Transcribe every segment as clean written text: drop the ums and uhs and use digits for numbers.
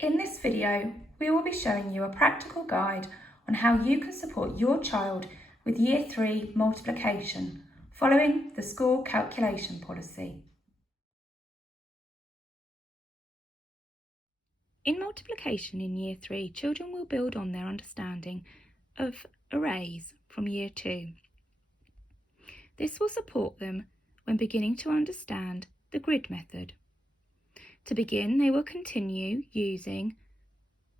In this video, we will be showing you a practical guide on how you can support your child with Year 3 multiplication following the school calculation policy. In multiplication in Year 3, children will build on their understanding of arrays from Year 2. This will support them when beginning to understand the grid method. To begin, they will continue using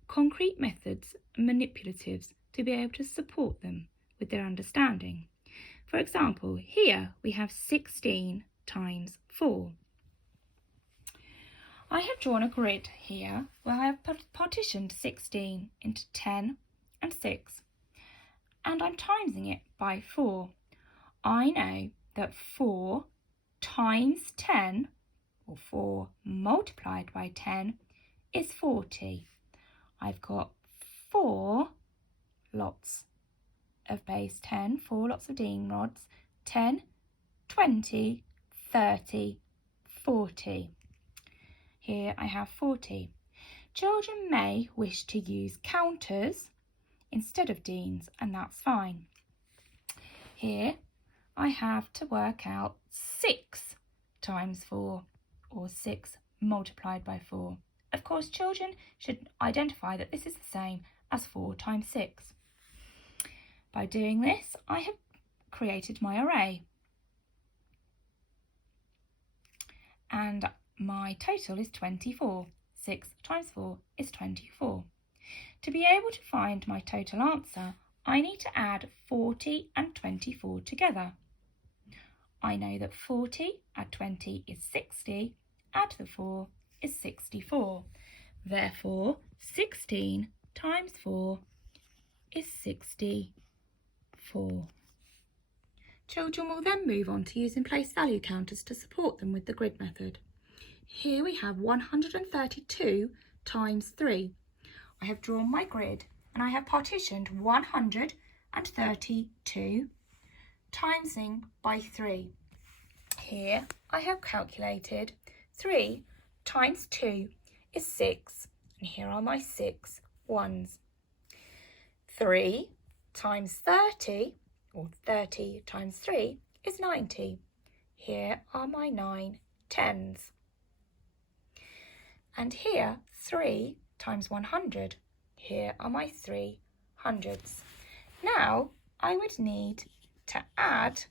concrete methods and manipulatives to be able to support them with their understanding. For example, here we have 16 times 4. I have drawn a grid here where I have partitioned 16 into 10 and 6, and I'm timesing it by 4. I know that 4 times 10, or 4 multiplied by 10, is 40. I've got 4 lots of base 10, 4 lots of dean rods, 10, 20, 30, 40. Here I have 40. Children may wish to use counters instead of deans, and that's fine. Here I have to work out 6 times 4, or 6 multiplied by 4. Of course, children should identify that this is the same as 4 times 6. By doing this, I have created my array. And my total is 24. 6 times 4 is 24. To be able to find my total answer, I need to add 40 and 24 together. I know that 40 add 20 is 60, add the 4 is 64. Therefore, 16 times 4 is 64. Children will then move on to using place value counters to support them with the grid method. Here we have 132 times 3. I have drawn my grid and I have partitioned 132 timesing by 3. Here I have calculated 3 times 2 is 6, and here are my 6 ones. 3 times 30, or 30 times 3, is 90. Here are my 9 tens. And here, 3 times 100. Here are my 3 hundreds. Now, I would need to add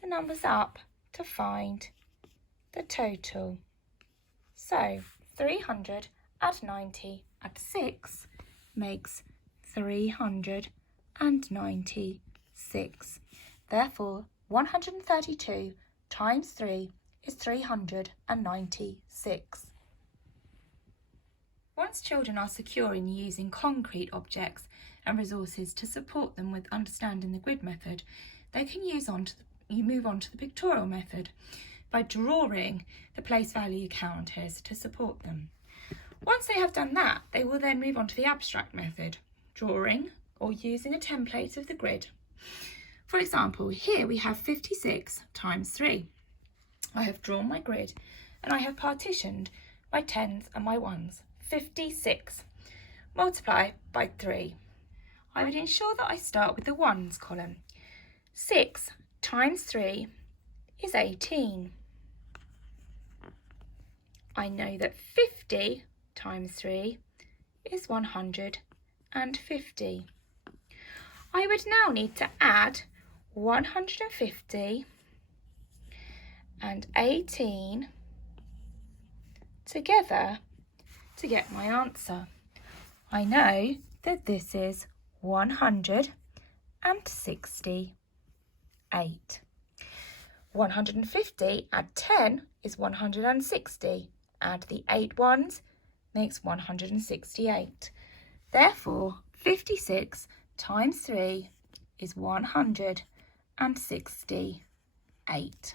the numbers up to find the total. So, 300 add 90 add 6 makes 396. Therefore, 132 times 3 is 396. Once children are secure in using concrete objects and resources to support them with understanding the grid method, they can move on to the pictorial method by drawing the place value counters to support them. Once they have done that, they will then move on to the abstract method, drawing or using a template of the grid. For example, here we have 56 times 3. I have drawn my grid and I have partitioned my 10s and my 1s. 56. Multiply by 3. I would ensure that I start with the 1s column. 6 times 3 is 18. I know that 50 times 3 is 150. I would now need to add 150 and 18 together to get my answer. I know that this is 168. 150 add 10 is 160. Add the 8 ones makes 168. Therefore, 56 times 3 is 168.